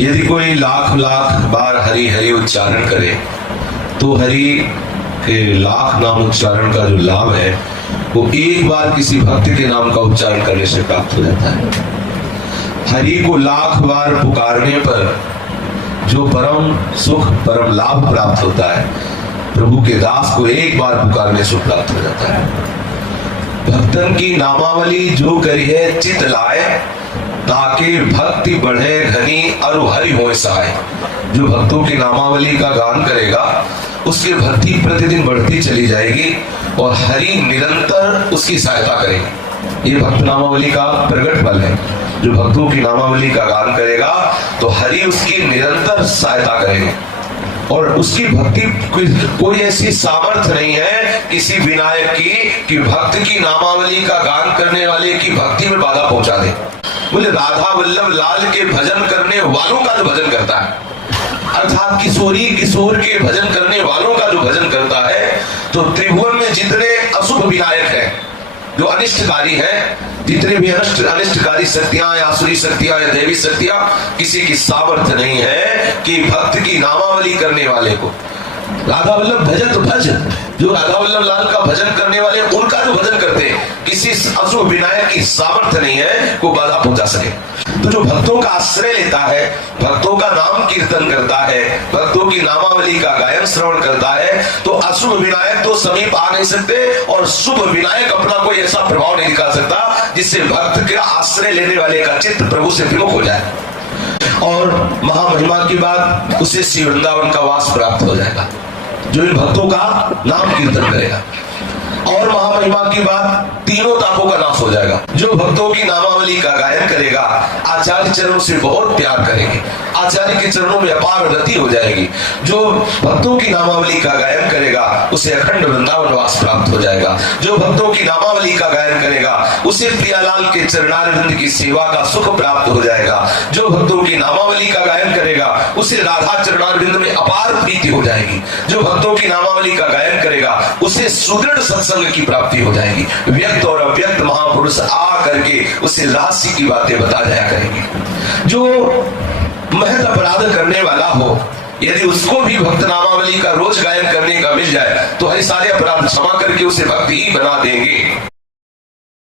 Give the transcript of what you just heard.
यदि कोई लाख लाख बार हरि हरि उच्चारण करे तो हरि के लाख नाम उच्चारण का जो लाभ है वो एक बार किसी भक्त के नाम का उच्चारण करने से प्राप्त हो जाता है। हरि को लाख बार पुकारने पर जो परम सुख परम लाभ प्राप्त होता है, प्रभु के दास को एक बार पुकारने से प्राप्त हो जाता है। भक्तन की नामावली जो करी है चित लाए, ताकि भक्ति बढ़े घनी अरु हरि होए सहाय। जो भक्तों की नामावली का गान करेगा उसकी भक्ति प्रतिदिन बढ़ती चली जाएगी और हरि निरंतर उसकी सहायता करेगी। ये भक्त नामावली का प्रगट फल है। जो भक्तों की नामावली का गान करेगा तो हरि उसकी निरंतर सहायता करेंगे और उसकी भक्ति कोई ऐसी सामर्थ्य नहीं है किसी विनायक की कि भक्त की नामावली का गान करने वाले की भक्ति में बाधा पहुंचा दे। बोले राधा वल्लभ लाल के भजन करने वालों का जो भजन करता है, अर्थात किशोरी किशोर के भजन करने वालों का जो भजन करता है, तो त्रिभुवन में जितने अशुभ विनायक हैं, जो अनिष्टकारी हैं, जितने भी अनिष्टकारी शक्तियां या आसुरी शक्तियां या देवी शक्तियां, किसी की सामर्थ्य नहीं है कि भक्त की नामावली करने वाले को राधा वल्लभ भजन तो भज, जो राधा वल्लभ लाल का भजन करने वाले उनका जो भजन करते हैं, किसी अशुभ विनायक की सामर्थ्य नहीं है को बाधा पहुंचा सके। तो जो भक्तों का आश्रय लेता है, भक्तों का नाम कीर्तन करता है, भक्तों की नामावली का गायन श्रवण करता है, तो अशुभ विनायक तो समीप आ नहीं सकते और शुभ विनायक अपना कोई ऐसा प्रभाव नहीं दिखा सकता जिससे भक्त के आश्रय लेने वाले का चित्त प्रभु से विमुख हो जाए और महामहिमा की बात उसे श्री वृंदावन का वास प्राप्त हो जाएगा, जो इन भक्तों का नाम कीर्तन करेगा। और महामहिमा की बात, तीनों तापों का नाश हो जाएगा। जो भक्तों की नामावली का गायन करेगा आचार्य चरणों से बहुत प्यार करेंगे, आचार्य के चरणों में अपार रति हो जाएगी। जो भक्तों की नामावली का गायन करेगा उसे अखंड वृंदावन वास प्राप्त हो जाएगा। जो भक्तों की नामावली का गायन करेगा उसे प्रियालाल के चरणारविंद की सेवा का सुख प्राप्त हो जाएगा। जो भक्तों की नामावली का गायन करेगा उसे राधा चरणारविंद में अपार प्रीति हो जाएगी। जो भक्तों की नामावली का गायन करेगा उसे सुदृढ़ सत्संग की प्राप्ति हो जाएगी। व्यक्त और अव्यक्त महापुरुष आ करके उसे रहस्य की बातें बता जाया करेंगे। जो महत अपराध करने वाला हो, यदि उसको भी भक्त नामावली का रोज गायन करने का मिल जाए तो हर सारे अपराध क्षमा करके उसे भक्ति ही बना देंगे।